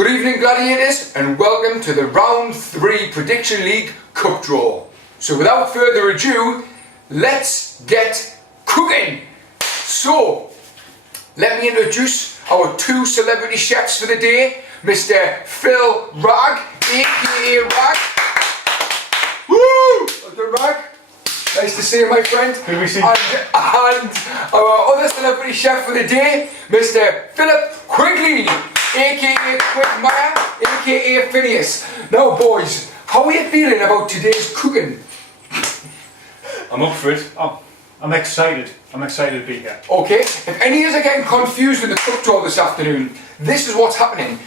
Good evening, gladiators, and welcome to the Round 3 Prediction League Cup Draw. So without further ado, let's get cooking. So, let me introduce our two celebrity chefs for the day, Mr. Phil Ragg, aka Ragg. Woo! The Ragg. Nice to see you, my friend. Good to see you. And our other celebrity chef for the day, Mr. Philip Quigley, aka Quickmeyer, aka Phineas. Now boys, how are you feeling about today's cooking? I'm up for it. I'm excited. I'm excited to be here. Okay, if any of you are getting confused with the cook draw this afternoon, this is what's happening.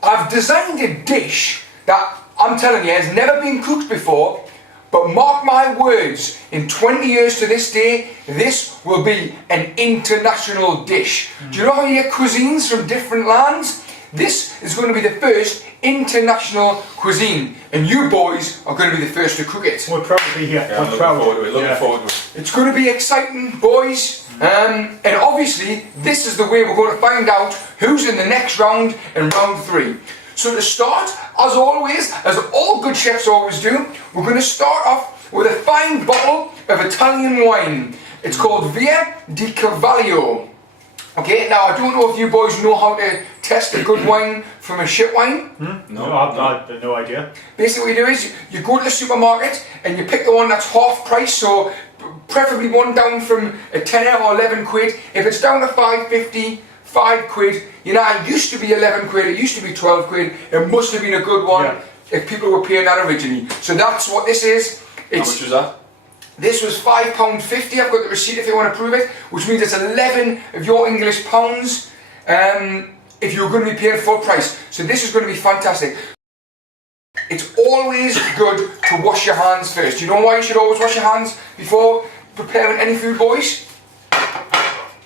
I've designed a dish that I'm telling you has never been cooked before, but mark my words, in 20 years to this day, this will be an international dish. Do you know how you get cuisines from different lands? This is going to be the first international cuisine, and you boys are going to be the first to cook it. We're proud to be here. Yeah, I'm looking forward to it. Looking forward to it. It's going to be exciting, boys. And obviously, this is the way we're going to find out who's in the next round in round 3. So to start, as always, as all good chefs always do, we're going to start off with a fine bottle of Italian wine. It's called Via di Cavallo. Okay, now I don't know if you boys know how to test a good wine from a shit wine. No, I've no idea. Basically what you do is you go to the supermarket and you pick the one that's half price, so preferably one down from a tenner or 11 quid. If it's down to 5.50, 5 quid, you know, it used to be 11 quid, it used to be 12 quid, it must have been a good one if people were paying that originally. So that's what this is. How much was that? This was £5.50, I've got the receipt if you want to prove it, which means it's 11 of your English pounds if you're going to be paying full price. So this is going to be fantastic. It's always good to wash your hands first. Do you know why you should always wash your hands before preparing any food, boys?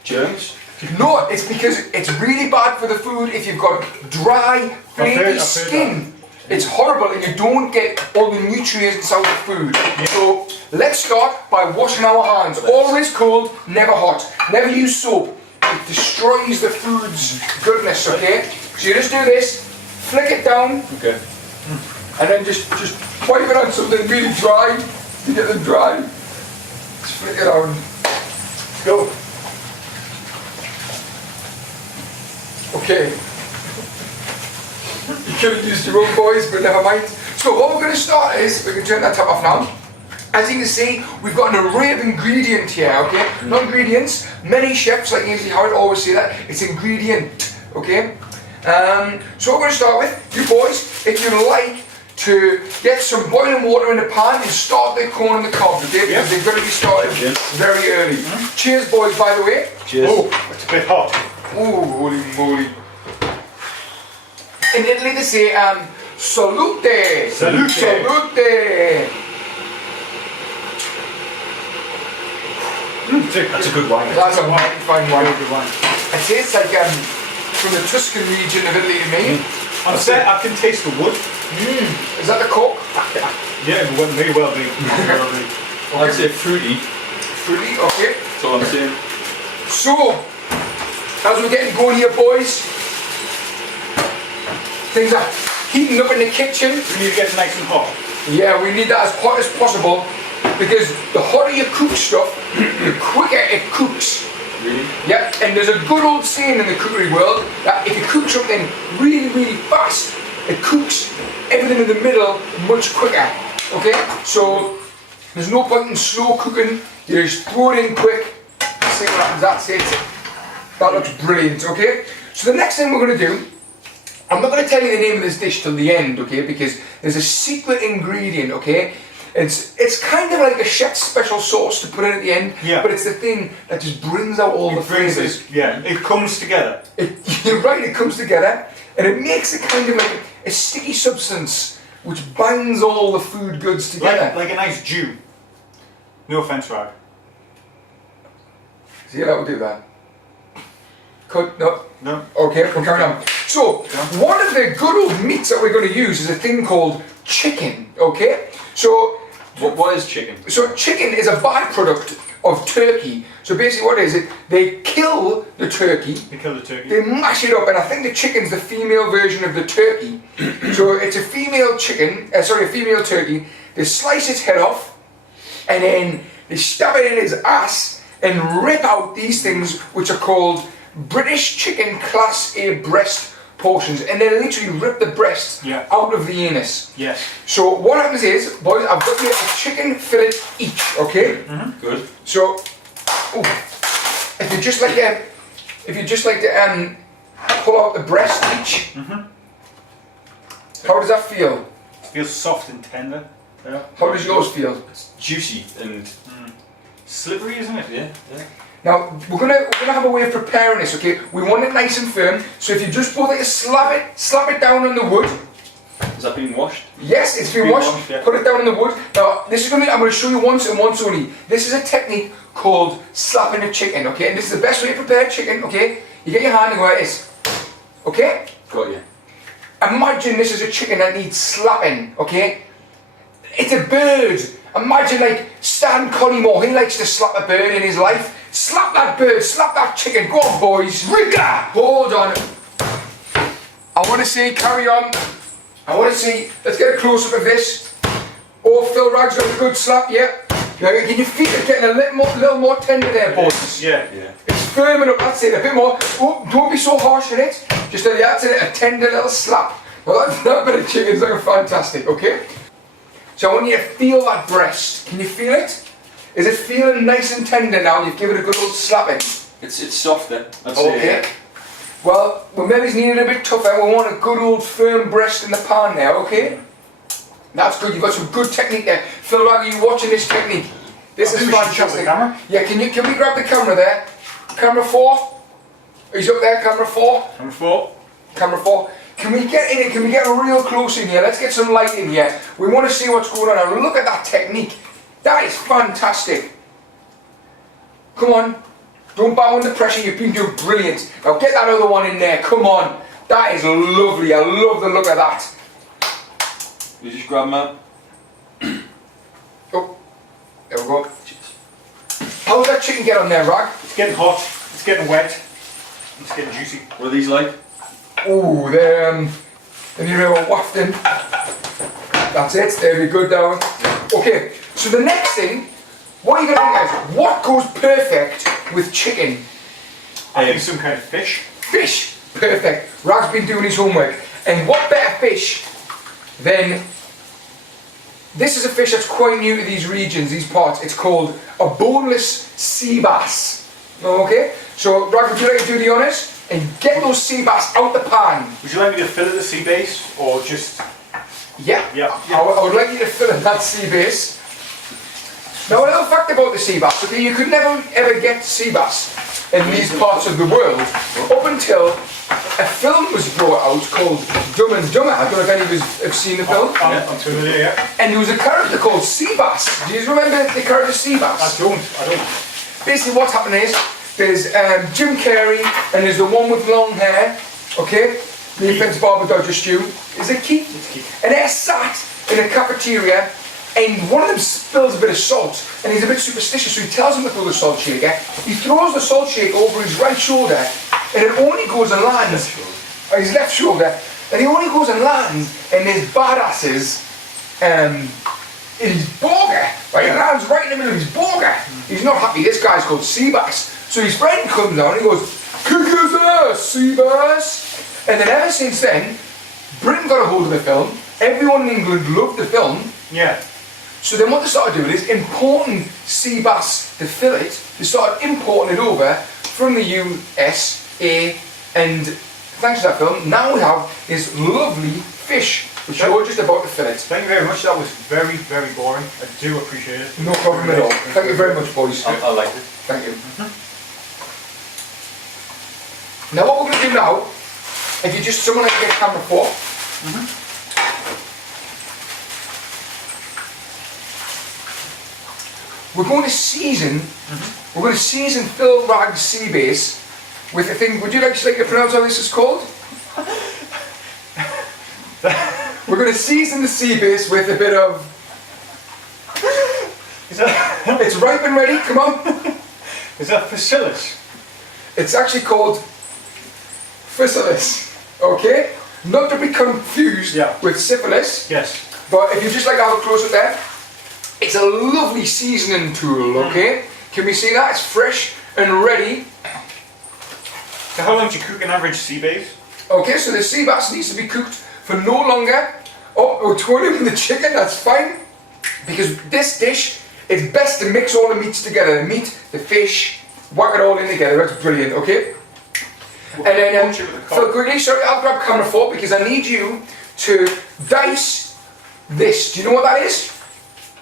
Germs? No, it's because it's really bad for the food if you've got dry, flaky skin. It's horrible and you don't get all the nutrients out of food. So let's start by washing our hands. Always cold, never hot. Never use soap. It destroys the food's goodness, okay? So you just do this, flick it down, Okay. and then just wipe it on something really dry to get them dry. Just flick it on. Go. Okay. You could have used your own, boys, but never mind. So what we're going to start is, we can turn that tap off now. As you can see, we've got an array of ingredients here, okay? Not ingredients. Many chefs, like Ainsley Howard, always say that. It's ingredient, okay? So what we're going to start with, you boys, if you'd like to get some boiling water in the pan and start the corn and the cobs, okay? Because they're going to be started very early. Cheers, boys, by the way. Cheers. Oh, it's a bit hot. Ooh, holy moly. In Italy they say, salute! Salute! Salute! That's a good wine. That's a fine wine. Very good wine. It tastes like from the Tuscan region of Italy to me. I can taste the wood. Is that the cork? Yeah, it may well be. I'd say fruity. Fruity, okay. That's all I'm saying. So, as we're getting going here, boys, things are heating up in the kitchen. We need to get it nice and hot. Yeah, we need that as hot as possible because the hotter you cook stuff, the quicker it cooks. Really? Yep, and there's a good old saying in the cookery world that if you cook something really, really fast, it cooks everything in the middle much quicker. Okay? So there's no point in slow cooking, you just throw it in quick, see what happens, that's it. That looks brilliant, okay? So the next thing we're going to do, I'm not going to tell you the name of this dish till the end, okay, because there's a secret ingredient, okay? It's kind of like a chef's special sauce to put in at the end, but it's the thing that just brings out all the flavours. Yeah, it comes together. You're right, it comes together, and it makes it kind of like a sticky substance which binds all the food goods together. Like a nice dew. No offence, Rag. See how that would do that? Cut, no. No. Okay, we'll carry on. So, one of the good old meats that we're going to use is a thing called chicken, okay? So, What is chicken? chicken is a byproduct of turkey. So basically what it is, they kill the turkey, They kill the turkey. they mash it up, and I think the chicken's the female version of the turkey. So it's a female chicken, a female turkey. They slice its head off, and then they stab it in its ass and rip out these things which are called British chicken class A breast portions, and they literally rip the breast Yeah. out of the anus. Yes. So what happens is, boys, I've got here a chicken fillet each, okay? Good. So, if you just like to pull out the breast each, how does that feel? It feels soft and tender. Yeah. How does yours feel? It's juicy and Slippery, isn't it? yeah. Now we're gonna have a way of preparing this, okay? We want it nice and firm. So if you just both like to slap it down on the wood. Is that being washed? Yes, it's been Been washed. washed, yeah. Put it down on the wood. Now this is I'm going to show you once and once only. This is a technique called slapping a chicken, okay? And this is the best way to prepare chicken, okay? You get your hand and where it is, okay? Got you. Imagine this is a chicken that needs slapping, okay? It's a bird. Imagine like Stan Collymore, he likes to slap a bird in his life. Slap that bird, slap that chicken. Go on, boys. Rigger! Hold on. I want to see, carry on. I want to see, let's get a close up of this. Oh, Phil Rag's got a good slap, yeah. Can you feel it getting a little more tender there, boys? Yeah. Yeah. It's firming up, that's it, a bit more. Oh, don't be so harsh in it. Just a tender little slap. Well, that bit of chicken's looking fantastic, okay? So I want you to feel that breast. Can you feel it? Is it feeling nice and tender now? You've given it a good old slapping. It's softer. I'd say. Okay. Well, maybe it's needed a bit tougher. We want a good old firm breast in the pan there, okay? That's good. You've got some good technique there. Phil Ragg, are you watching this technique? This is I think we should show the fantastic. camera. Yeah, can we grab the camera there? Camera 4? He's up there, camera 4. Number 4. Camera 4. Can we get in it? Can we get real close in here? Let's get some light in here. We want to see what's going on now. Look at that technique. That is fantastic. Come on. Don't bow under pressure. You've been doing brilliant. Now get that other one in there. Come on. That is lovely. I love the look of that. You just grab them out. Oh, there we go. How's that chicken get on there, Rag? It's getting hot. It's getting wet. It's getting juicy. What are these like? Oh, they're need a bit of wafting. That's it. There we go down. Okay. So the next thing, what are you going to think, guys? What goes perfect with chicken? I think some kind of fish. Fish. Perfect. Rag's been doing his homework. And what better fish than... This is a fish that's quite new to these regions, these parts. It's called a boneless sea bass. Okay? So, Rag, would you like to do the honours? And get those sea bass out the pan. Would you like me to fillet the sea base or just... Yeah. I would like you to fill in that sea bass. Now, a little fact about the sea bass, okay? You could never ever get sea bass in these parts of the world up until a film was brought out called Dumb and Dumber. I don't know if any of you have seen the film. I'm familiar, yeah. And there was a character called Sea Bass. Do you remember the character Sea Bass? I don't. Basically what's happening is, there's Jim Carrey and there's the one with long hair, okay? The offense Barber Dodger Stew. Is it Keith? It's Keith. And they're sat in a cafeteria and one of them spills a bit of salt and he's a bit superstitious, so he tells him to throw the salt shaker. He throws the salt shaker over his right shoulder and it only goes and lands on his left shoulder, and he only goes and lands and there's badasses in his burger. Right? He lands right in the middle of his burger. He's not happy. This guy's called Seabass. So his friend comes down and he goes, "Kick his ass, Seabass!" And then ever since then, Britain got a hold of the film. Everyone in England loved the film. Yeah. So then what they started doing is importing sea bass to fill it. They started importing it over from the USA, and thanks to that film, now we have this lovely fish, which you're just about to fill it. Thank you very much. That was very, very boring. I do appreciate it. No problem at all. Thank you very much, boys. I like it. Thank you. Now what we're going to do now, if you just, someone like to get camera 4. We're going to season, we're going to season Phil Ragg's sea base with a thing. Would you like to pronounce how this is called? We're going to season the sea base with a bit of... It's ripe and ready, come on. Is that facilis? It's actually called physalis, okay? Not to be confused Yeah. with syphilis, Yes. but if you just like to have a close up there, it's a lovely seasoning tool, okay? Can we see that? It's fresh and ready. So how long do you cook an average sea bass? Okay, so the sea bass needs to be cooked for no longer. Oh, we're throwing in the chicken, that's fine. Because this dish, it's best to mix all the meats together. The meat, the fish, whack it all in together. That's brilliant, okay? And then, Phil, quickly, sorry, I'll grab camera 4 because I need you to dice this. Do you know what that is?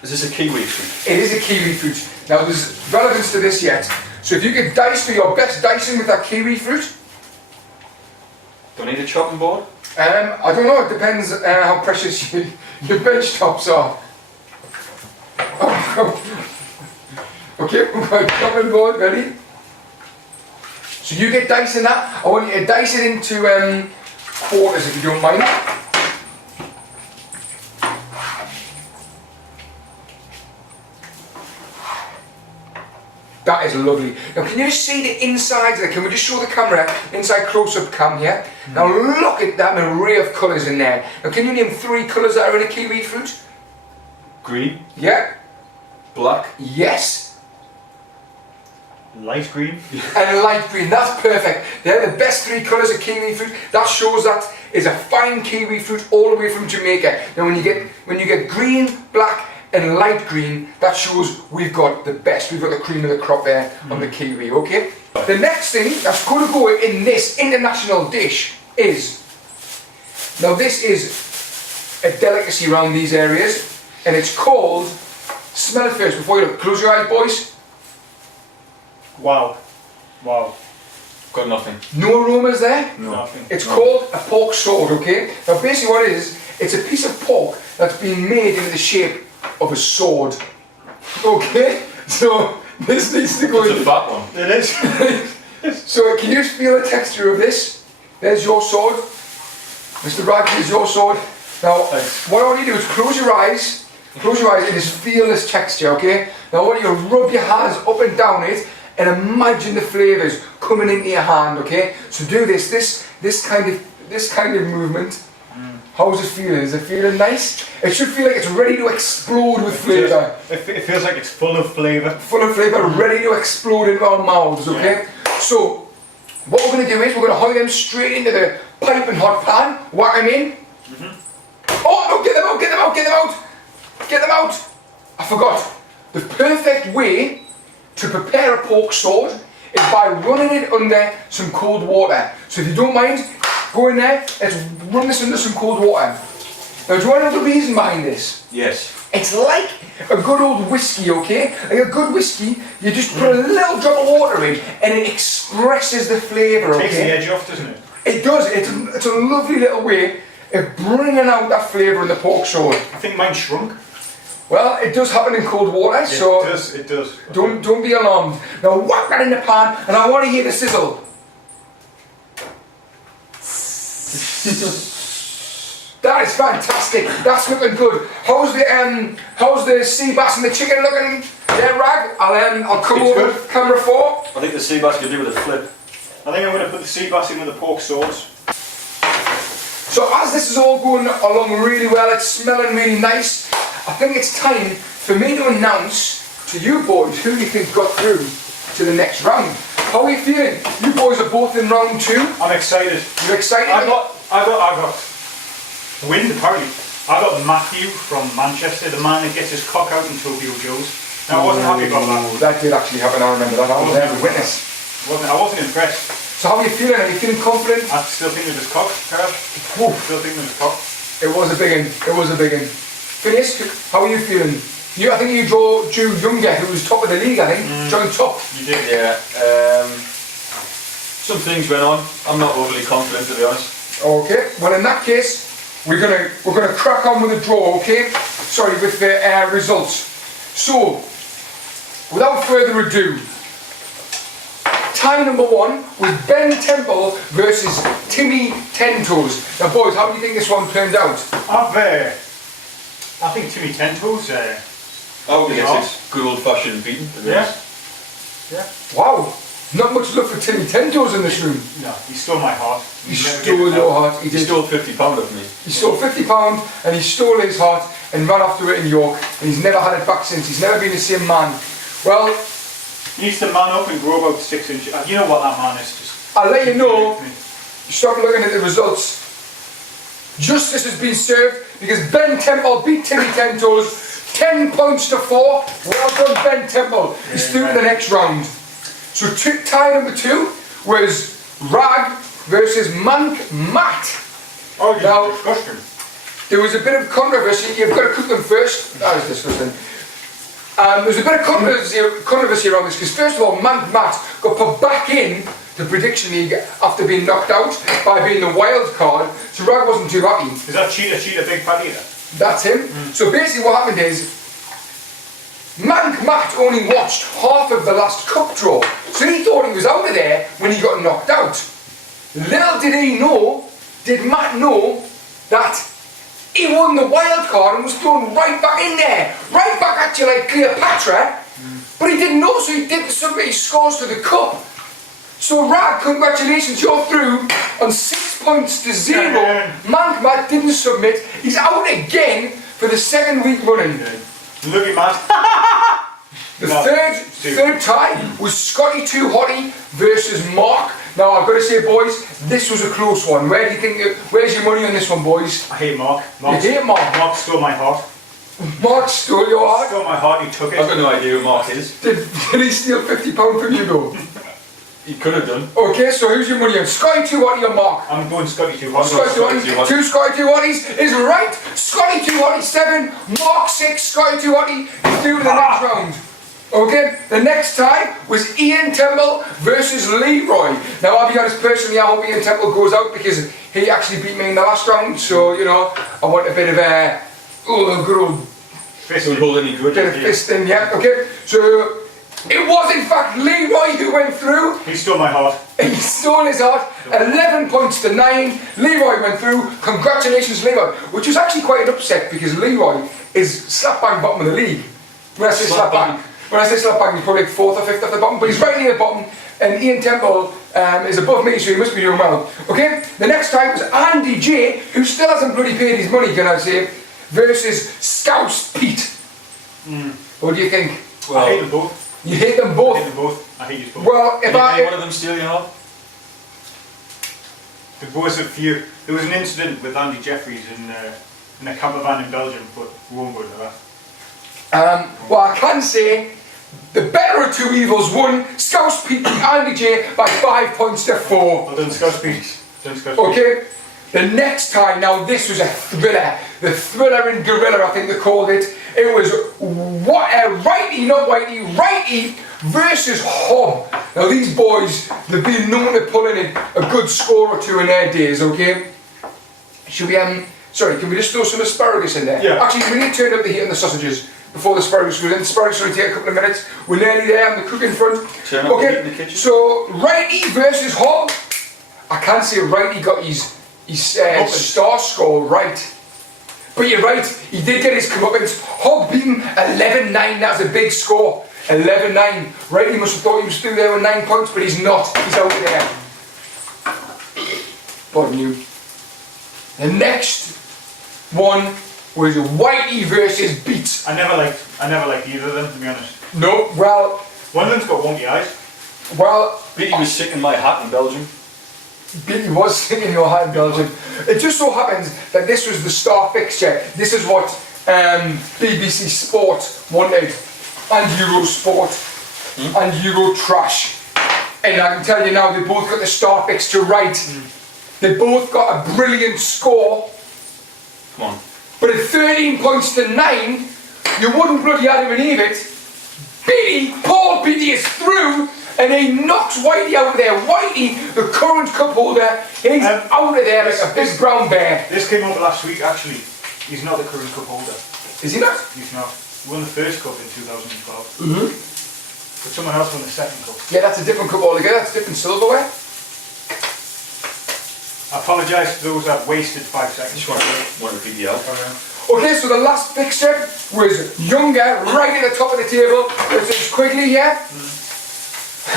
Is this a kiwi fruit? It is a kiwi fruit. Now, there's relevance to this yet. So if you could dice, do your best dicing with that kiwi fruit. Do I need a chopping board? I don't know, it depends how precious your bench tops are. Okay, we've got a chopping board ready. So you get dicing that. I want you to dice it into quarters if you don't mind. That is lovely. Now can you just see the insides of it? Can we just show the camera, inside close-up cam here? Now look at that array of colours in there. Now can you name 3 colours that are in a kiwi fruit? Green, Yeah. black, Yes. Light green. And light green, that's perfect. They're the best 3 colours of kiwi fruit. That shows that is a fine kiwi fruit all the way from Jamaica. Now when you get green, black and light green, that shows we've got the best. We've got the cream of the crop there on the kiwi, okay? The next thing that's going to go in this international dish is, now this is a delicacy around these areas, and it's called, smell it first before you look. Close your eyes, boys. Wow. Wow. got nothing. No aromas there? No. Nothing. It's called a pork sword, okay? Now basically what it is, it's a piece of pork that's been made into the shape of a sword. Okay? So this needs to go It's a in. fat one. It is. So can you just feel the texture of this? There's your sword. Mr. Radke is your sword. Now Thanks. what I want you to do is close your eyes and just feel this texture, okay? Now I want you to rub your hands up and down it and imagine the flavours coming into your hand, okay? So do this kind of movement. How's it feeling? Is it feeling nice? It should feel like it's ready to explode with flavour. It feels like it's full of flavour. Full of flavour, ready to explode into our mouths, okay? So, what we're going to do is we're going to hurry them straight into the piping hot pan, whack them in. Oh no, get them out, get them out, get them out! Get them out! I forgot. The perfect way to prepare a pork sword is by running it under some cold water. So if you don't mind, go in there, let's run this under some cold water. Now do you want to know the reason behind this? Yes. It's like a good old whiskey, okay? Like a good whiskey, you just put a little drop of water in and it expresses the flavour, okay? Takes the edge off, doesn't it? It does, it's a lovely little way of bringing out that flavour in the pork sword. I think mine shrunk. Well, it does happen in cold water, so It does. don't be alarmed. Now whack that in the pan and I want to hear the sizzle. That is fantastic. That's looking good. How's the sea bass and the chicken looking? Yeah, Rag. I'll come It's over good. camera 4. I think the sea bass could do with a flip. I think I'm going to put the sea bass in with the pork sauce. So as this is all going along really well, it's smelling really nice, I think it's time for me to announce to you boys who you think got through to the next round. How are you feeling? You boys are both in round 2. I'm excited. You excited? I got wind apparently. I got Matthew from Manchester, the man that gets his cock out in Tokyo Joe's. Now I wasn't happy about that. That did actually happen, I remember that. I was there as a witness. I wasn't impressed. So how are you feeling? Are you feeling confident? I still think of his cock, Carl. Whew. Still think of his cock. It was a big one. It was a big one. Phineas, how are you feeling? I think you drew Younger, who was top of the league, I think. Joined top. You did. Yeah. Some things went on. I'm not overly confident, to be honest. Okay. Well, in that case, we're gonna crack on with the draw. Okay. Sorry, with the results. So, without further ado, tie number 1 was Ben Temple versus Timmy Tentoes. Now, boys, how do you think this one turned out? I think Timmy Tentoes. Oh, Yeah. yes, it's good old-fashioned beating, to be honest. Yeah. Wow. Not much love for Timmy Tentos in this room. No, he stole my heart. He never stole gave it your back. heart. He He did. stole £50 off me. He stole £50 and he stole his heart and ran off to it in York, and he's never had it back since. He's never been the same man. Well, He used to man up and grow about 6 inches. You know what that man is. Just I'll let you know. Stop looking at the results. Justice has been served because Ben Temple beat Timmy Tentos 10 points to 4. Well done, Ben Temple. He's through to the next round. So tie number 2 was Rag versus Mank Matt. Oh, Now- you're disgusting. There was a bit of controversy. You've got to cook them first. That was disgusting. There was a bit of controversy around this because first of all, Mank Matt got put back in the prediction league after being knocked out by being the wild card. So Rag wasn't too happy. Is that cheetah big fat eater? That's him. So basically what happened is Mank Matt only watched half of the last cup draw. So he thought he was out of there when he got knocked out. Little did Matt know that he won the wild card and was thrown right back in there. Right back at you like Cleopatra. But he didn't know, so he didn't submit his scores to the cup. So Rag, congratulations, you're through on 6 points to 0. Mank Matt didn't submit. He's out again for the 2nd week running. Look at Matt. The No, third tie was Scotty Too Hottie versus Mark. Now I've got to say, boys, this was a close one. Where do you think? Where's your money on this one, boys? I hate Mark. You hate Mark. Mark stole my heart. Mark stole your heart. Stole my heart, he took I've got it. no idea who Mark is. Did he steal £50 from you though? He could have done. Okay, so who's your money on? Scotty Too Hottie or Mark? I'm going Scotty too hot. Scotty Too Scotty Too Hottie. Hottie. 2 Scotty Too Hotties is right. Scotty Too Hottie 7, Mark 6, Scotty Too Hottie is through to the next round. Okay, the next tie was Ian Temple versus Leroy. Now I'll be honest, personally I hope Ian Temple goes out because he actually beat me in the last round, so you know, I want a bit of a good old Fist. Don't hold any grudges. bit of do you? fisting, yeah, okay. So it was in fact Leroy who went through. He stole my heart. He stole his heart, 11 points to 9. Leroy went through. Congratulations, Leroy. Which was actually quite an upset because Leroy is slap bang bottom of the league. When I say slap bang, he's probably like 4th or 5th at the bottom, but he's right near the bottom. And Ian Temple is above me, so he must be doing well. Okay, the next time was Andy J, who still hasn't bloody paid his money, can I say, versus Scouse Pete. What do you think? I hate them both. You hate them I both. hate them both. I hate you both. Well, if Did any one I of them steal your heart? There was a few. There was an incident with Andy Jeffries in a camper van in Belgium, but we won't go into that. well, I can say the better of two evils won. Scouse Pete beat Andy J by 5 points to 4. Well done, Scott Speaks. Done, Scott Speaks. Okay, the next time, now this was a thriller. The thriller in Gorilla, I think they called it. It was Righty, not Whitey, Righty versus Hob. Now these boys, they've been known to pull in a good score or two in their days, okay? Should we, sorry, can we just throw some asparagus in there? Yeah. Actually, we need to turn up the heat on the sausages before the asparagus goes in. The asparagus will take a couple of minutes. We're nearly there on the cooking front. Turn up the heat in the kitchen. So Righty versus Hob. I can't say Righty got his star score right. But you're right, he did get his comeuppance. Hob beat him 11-9, that was a big score. 11-9. Righty must have thought he was through there with 9 points, but he's not. He's out of there. Pardon you. The next one was Whitey versus Beats. I never liked either of them, to be honest. No, well, One of them's got wonky eyes. Beatty was sick in my hat in Belgium. Billy was singing your hat in Belgium. It just so happens that this was the star fixture. This is what BBC Sport wanted, and Eurosport, and Euro Trash. And I can tell you now, they both got the star fixture right. They both got a brilliant score. Come on. But at 13 points to 9, you wouldn't bloody Adam and Eve it. Paul Beatty is through. And he knocks Whitey out of there. Whitey, the current cup holder, he's out of there like a big brown bear. This came up last week, actually. He's not the current cup holder. Is he not? He's not. He won the first cup in 2012. Mm-hmm. But someone else won the second cup. Yeah, that's a different cup altogether. That's different silverware. I apologise to those that wasted 5 seconds. Just want to beat you out. Okay, so the last fixture was Younger, right at the top of the table. This is Quigley here.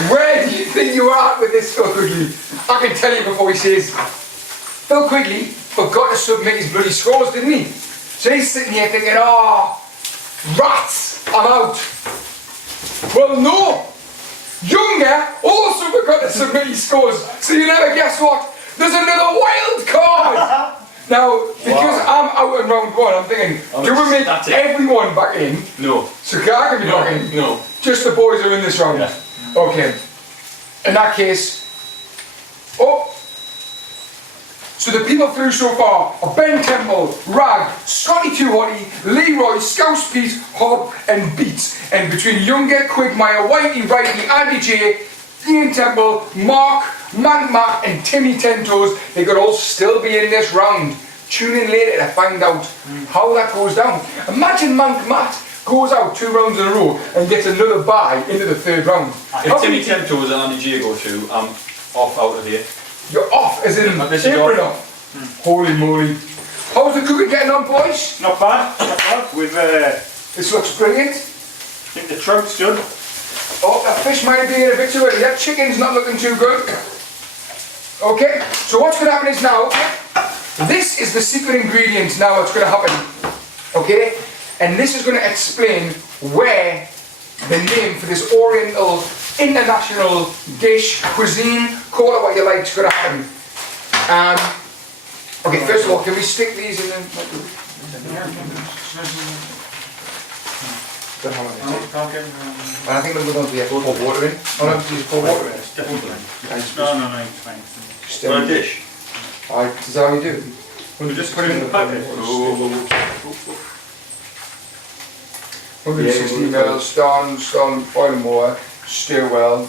Where do you think you are at with this, Phil Quigley? I can tell you before he says, Phil Quigley forgot to submit his bloody scores, didn't he? So he's sitting here thinking, oh, rats, I'm out. Well, no. Younger also forgot to submit his scores. So you never guess what? There's another wild card. Now, because I'm out in round one, I'm thinking, do we make everyone back in? No. So I can be back in? No. Just the boys are in this round? Yeah. Okay. In that case, oh. So the people through so far are Ben Temple, Rag, Scotty Too Hotty, Leroy, Scouse Pete, Hob and Beats. And between Younger, Quagmire, Whitey, Righty, Andy J, Ian Temple, Mark, Mank Mac and Timmy Tentoes, they could all still be in this round. Tune in later to find out how that goes down. Imagine Mank Matt goes out 2 rounds in a row and gets another bye into the 3rd round. If Timmy Tentoes and Andy J go through, I'm off out of here. You're off, as in apron off. Holy moly. How's the cooking getting on, boys? Not bad, not bad. We've, This looks brilliant. I think the trout's done. Oh, that fish might be in a bit too early. That chicken's not looking too good. Okay, so what's going to happen is now, this is the secret ingredient now what's going to happen. Okay, and this is going to explain where the name for this Oriental international dish, cuisine, call it what you like, is going to happen. Okay, first of all, can we stick these in the... Don't have it. I think we're going to have to pour water in. Oh no, please pour water in. No, it's fine. Just, For a dish? is that how you do? We'll just put it in the packet. 160 ml, stone, boiling water, stir well,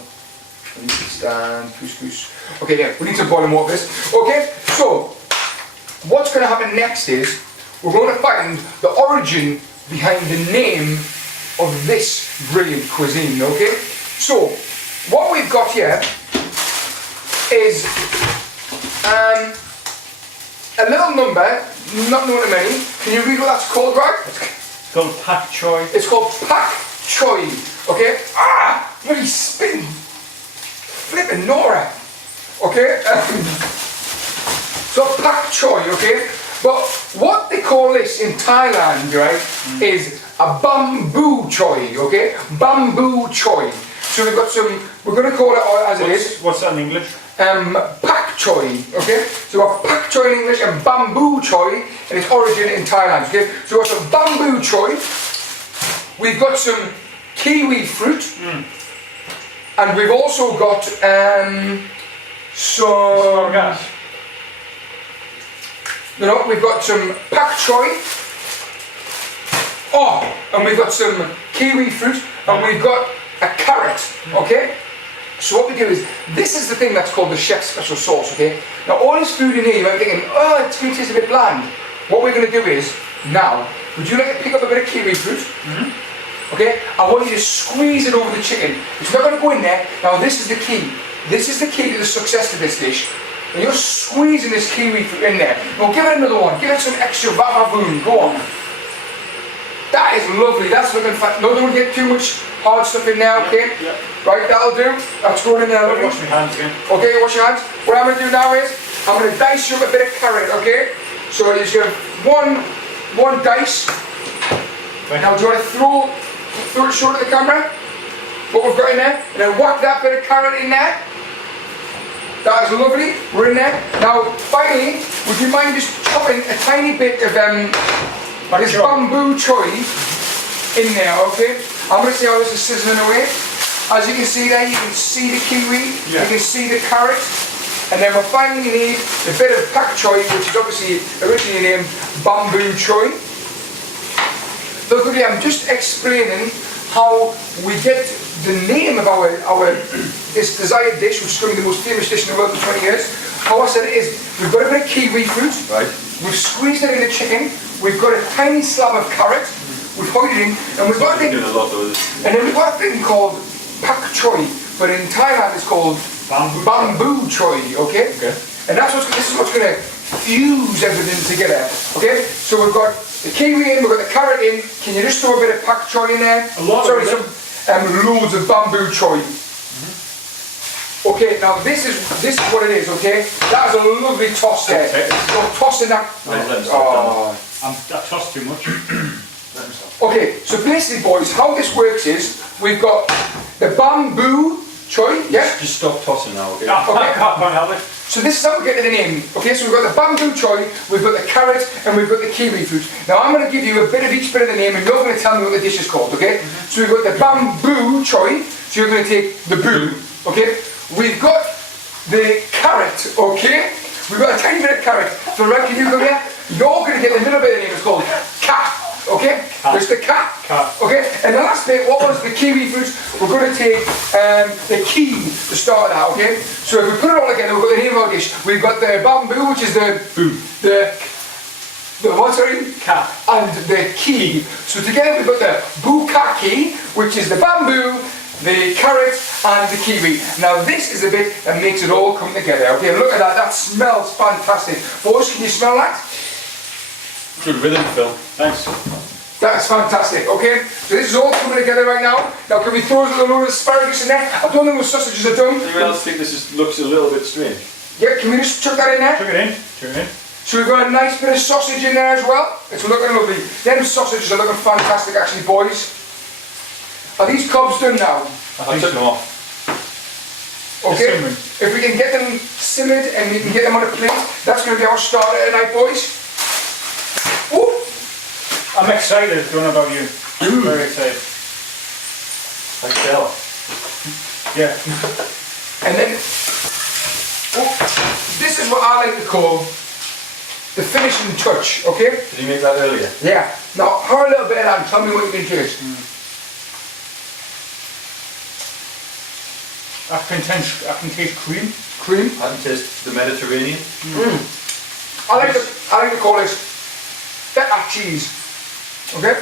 and stand, couscous. Okay, yeah, we need some boiling water for this. Okay, so, what's going to happen next is, we're going to find the origin behind the name of this brilliant cuisine, okay? So, what we've got here is a little number, not known to many. Can you read what that's called, right? It's called pak choi. It's called pak choi, okay? Ah, bloody spitting, flipping Nora, okay? So pak choi, okay? But what they call this in Thailand, right, is a bamboo choi, okay? Bamboo choi. So we've got some, we're going to call it as it is. What's that in English? Pak choi, okay? So we've got pak choi in English and bamboo choi, and its origin in Thailand, okay? So we've got some bamboo choi, we've got some kiwi fruit, and we've also got some... Gas. You know, we've got some pak choi, and we've got some kiwi fruit, and we've got a carrot, okay? So what we do is, this is the thing that's called the chef's special sauce, okay? Now all this food in here, you might be thinking, oh, it's going to taste a bit bland. What we're going to do is, now, would you like to pick up a bit of kiwi fruit? Okay? I want you to squeeze it over the chicken. It's not going to go in there. Now this is the key. This is the key to the success of this dish. And you're squeezing this kiwi fruit in there. Now give it another one. Give it some extra vavavoom. Go on. That is lovely. That's looking fat. No, don't get too much hard stuff in there, okay? Yeah. Right, that'll do. That's going in there. Lovely. Wash my hands again. Okay, wash your hands. What I'm going to do now is, I'm going to dice you up a bit of carrot, okay? So you just have one dice. Now do you want to throw it short of the camera? What we've got in there? And then whack that bit of carrot in there. That is lovely. We're in there. Now, finally, would you mind just chopping a tiny bit of this bamboo choi in there, okay? I'm going to see how this is sizzling away. As you can see there, you can see the kiwi, you can see the carrot, and then we finally need a bit of pak choi, which is obviously originally named bamboo choi. Look, okay, I'm just explaining how we get the name of this desired dish, which is going to be the most famous dish in the world for 20 years. How I said it is, we've got a bit of kiwi fruit, Right. we've squeezed it in the chicken, we've got a tiny slab of carrot, we've put it in, and we've got a thing, Doing a lot of and then we've got a thing called pak choi, but in Thailand it's called bamboo choi, okay? And this is what's going to fuse everything together, okay? So we've got the kiwi in, we've got the carrot in. Can you just throw a bit of pak choi in there? A lot Sorry, of it. some loads of bamboo choi. Okay, now this is what it is, okay? That is a lovely toss there. Okay. So tossing that. Oh. That tossed too much. Okay, so basically boys, how this works is we've got the bamboo choy, yeah? Just stop tossing now, okay? I can't help it. So this is how we get to the name. Okay, so we've got the bamboo choy, we've got the carrot, and we've got the kiwi fruit. Now I'm going to give you a bit of each bit of the name, and you're going to tell me what the dish is called, okay? So we've got the bamboo choy, so you're going to take the boo, okay? We've got the carrot, okay? We've got a tiny bit of carrot. So right, can you come here? You're going to get the middle bit of the name, it's called cat, okay? There's the cat, okay? And the last bit, what was the kiwi fruit? We're going to take the key to start that, okay? So if we put it all together, we've got the name of our dish. We've got the bamboo, which is the what, sorry? Cat. And the key. So together we've got the bukkake, which is the bamboo, the carrot and the kiwi. Now this is the bit that makes it all come together. Okay, look at that, that smells fantastic. Boys, can you smell that? Good rhythm, Phil. Thanks. That's fantastic, okay? So this is all coming together right now. Now can we throw a load of asparagus in there? I don't think those sausages are done. Anyone else think looks a little bit strange? Yeah, can we just chuck that in there? Chuck it in. Chuck it in. So we've got a nice bit of sausage in there as well. It's looking lovely. Them sausages are looking fantastic actually, boys. Are these cobs done now? I took them off. Okay, if we can get them simmered and we can get them on a plate, that's going to be our starter tonight, boys. Ooh. I'm excited, I don't know about you. Very excited. I can tell. Yeah. And then, this is what I like to call the finishing touch, okay? Did you make that earlier? Yeah. Now, pour a little bit of that and tell me what you think it is. I can taste cream. Cream. I can taste the Mediterranean. I like to call this feta cheese. Okay?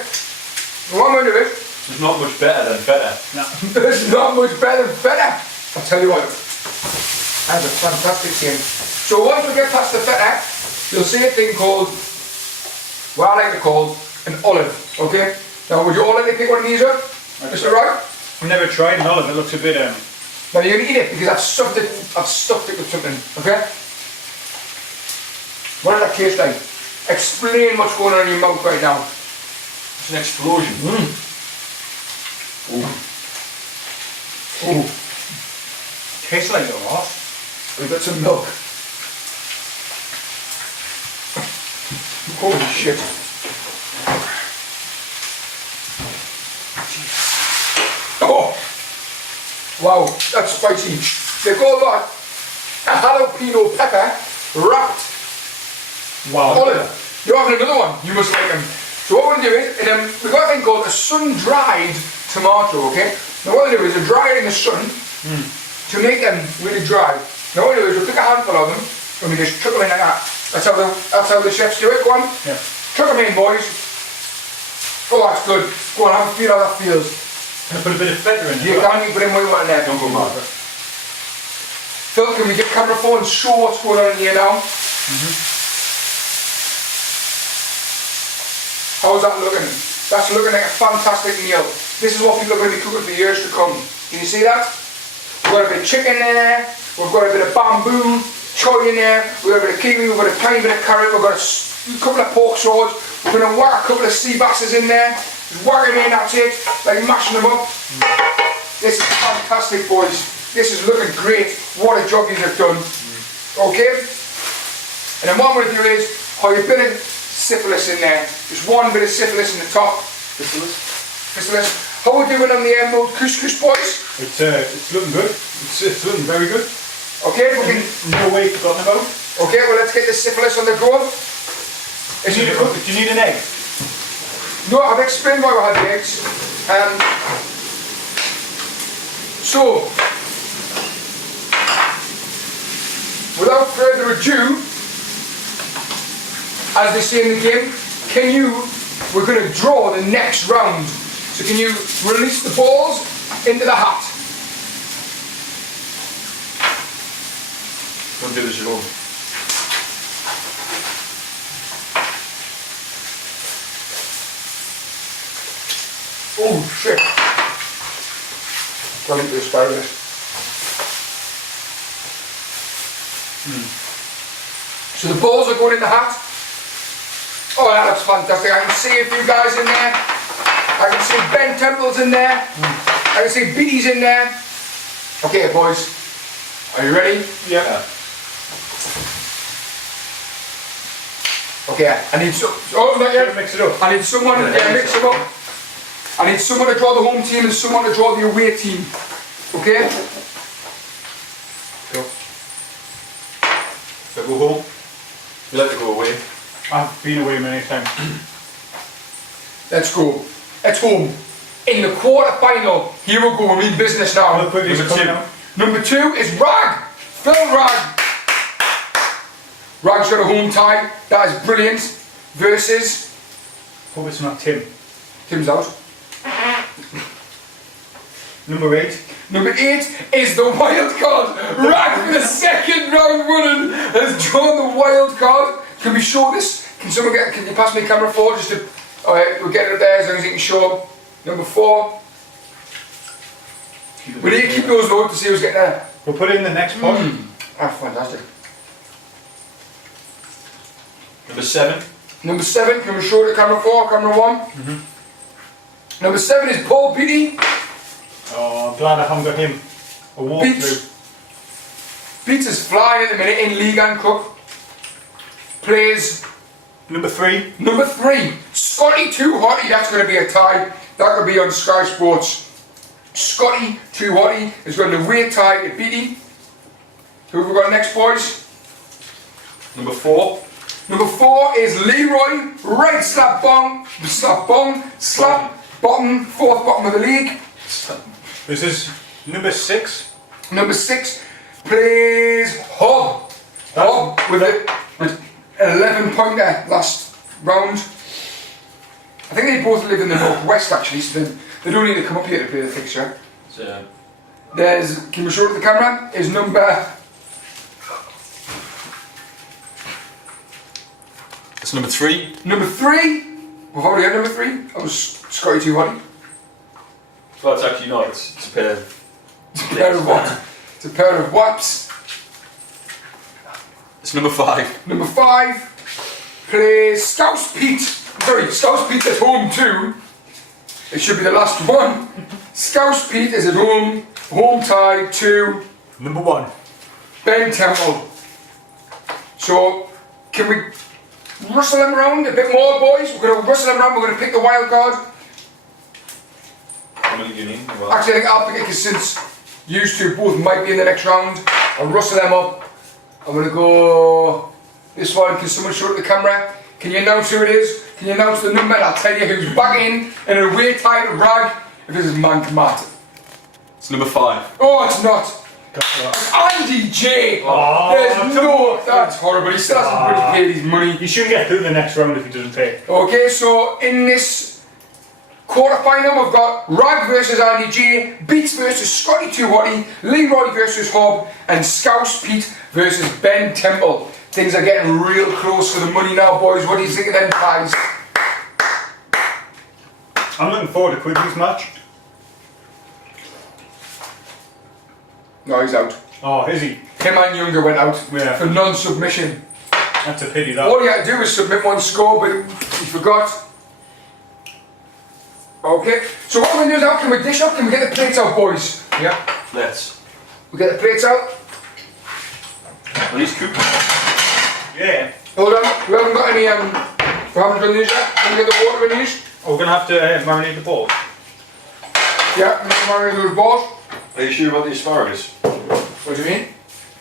What I'm going to do is, It's not much better than feta. No. it's not much better than feta. I'll tell you what, that's a fantastic thing. So once we get past the feta, you'll see a thing called, what I like to call, an olive. Okay? Now would you all like to pick one of these up? Mr. Wright? I've never tried an olive, it looks a bit Now you're going to eat it because I've stuffed it with something, okay? What does that taste like? Explain what's going on in your mouth right now. It's an explosion. Ooh. Ooh, tastes like a lot. we've got some milk. Holy shit. Oh! Wow, that's spicy. They call that a jalapeno pepper wrapped Wow. olive. You're having another one. You must like them. So what we'll do is, we've got a thing called a sun-dried tomato, okay? Now what we'll do is we'll dry it in the sun to make them really dry. Now what we'll do is we'll pick a handful of them and we just chuck them in like that. That's how the chefs do it. Go on. Yeah. Chuck them in, boys. Oh, that's good. Go on, have a feel how that feels. Can I put a bit of feta in You it? can put in what you want in there. Don't go mad. Phil, can we get camera 4 and show what's going on in here now? How's that looking? That's looking like a fantastic meal. This is what people are going to be cooking for years to come. Can you see that? We've got a bit of chicken there, we've got a bit of bamboo, choy in there, we've got a bit of kiwi, we've got a tiny bit of carrot, we've got a couple of pork swords, we're going to whack a couple of sea basses in there, just whack them in, that's it, like mashing them up. This is fantastic, boys. This is looking great. What a job you have done. Okay? And then what I'm going to do is pour a bit of syphilis in there. Just one bit of syphilis in the top. Syphilis. How are we doing on the emerald couscous, boys? It's looking good. It's looking very good. Okay, we can. No way forgotten about. Okay, well let's get the syphilis on the go. Do you need an egg? No, I've explained why we had the eggs. So, without further ado, as they say in the game, we're going to draw the next round. So can you release the balls into the hat? Don't do this alone. Oh shit. Don't eat the asparagus. So the balls are going in the hat. Oh, that looks fantastic. I can see a few guys in there. I can see Ben Temple's in there. I can see Biddy's in there. Okay, boys. Are you ready? Yeah. Okay, I need some. Oh, not yet. Mix it up. I need someone. Yeah, mix them up. I need someone to draw the home team and someone to draw the away team. Okay? Go. So go home. You like to go away. I've been away many times. Let's go. At home. In the quarter final. Here we go. We're in business now. Look, quickly, Number 2. Number 2 is Rag. Phil Rag. Rag's got a home tie. That is brilliant. Versus. Hope it's not Tim. Tim's out. Number 8. Number 8 is the wild card. Rag for the second round running has drawn the wild card. Can we show this? Can you pass me camera 4 just to. Alright, we'll get it up there as long as you can show. Number 4. We need to keep those low to see who's getting there. We'll put it in the next pot. Ah, fantastic. Number 7. Number 7, can we show the camera 4, camera 1? Number 7 is Paul Beattie. Oh, I'm glad I haven't got him a walkthrough. Beats is flying at the minute in League and Cup. Plays Number 3. number 3, Scotty Too Hottie. That's going to be a tie. That could be on Sky Sports. Scotty Too Hottie is going to away tie to Beattie. Who have we got next, boys? Number 4. Number 4 is Leroy. Right slap bong, slap bong, slap bottom, 4th bottom of the league. This is number 6. Number 6 plays Hob. Hob with an 11 pointer last round. I think they both live in the northwest actually, so they don't need to come up here to play the fixture. So, There's, can we show it to the camera? Is number. it's number 3. Number 3. We've already had number 3. That was Scotty Too Hottie. Well, it's actually not. It's a pair. It's a pair of what? It's a pair of waps. It's number 5. Number 5 plays Scouse Pete. Sorry, Scouse Pete's at home too. It should be the last one. Scouse Pete is at home. Home tie to Number 1. Ben Temple. So, can we rustle them around a bit more, boys? We're going to rustle them around. We're going to pick the wild card. How many do you need? Well, Actually, I think I'll pick it because since used to both might be in the next round. I'll rustle them up. I'm going to go this one. Can someone show it to the camera? Can you announce who it is? Can you announce the number? And I'll tell you who's back in an away tie to Rag if this is Mank Martin. it's number 5. Oh, it's not. Andy J. Oh, There's no. That's horrible. He still hasn't really paid his money. You shouldn't get through the next round if he doesn't pay. Okay, so in this quarter final, we've got Rag versus Andy J, Beats versus Scotty Too Hottie, Leroy versus Hob, and Scouse Pete versus Ben Temple. Things are getting real close for the money now, boys. What do you think of them ties? I'm looking forward to Quigley's match. No, he's out. Oh, is he? Him and Younger went out Yeah. for non-submission. That's a pity that. All he had to do was submit one score, but he forgot. Okay, so what we're going to do now, can we dish up? Can we get the plates out, boys? Yeah. Let's. We get the plates out. Are these cooked? Yeah. Hold on, we haven't got any, we haven't done these yet. Can we get the water in these? Oh, we're going to have to marinate the balls. Yeah, I'm marinating those balls. Are you sure about the asparagus? What do you mean?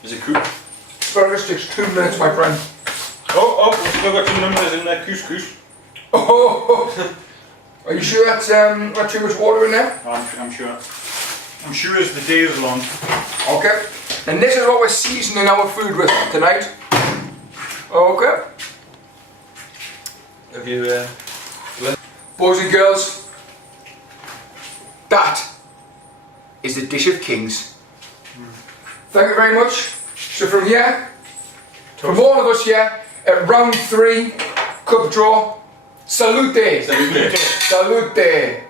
Is it cooked? Asparagus takes 2 minutes, my friend. Oh, we've still got some numbers in there. Couscous. Oh, are you sure that's not too much water in there? I'm sure. I'm sure as the day is long. Okay, and this is what we're seasoning our food with tonight. Okay. Have you, Boys and girls, that is the dish of kings. Thank you very much. So from here, from all of us here, at round 3, cup draw, salute. Salute. Salute.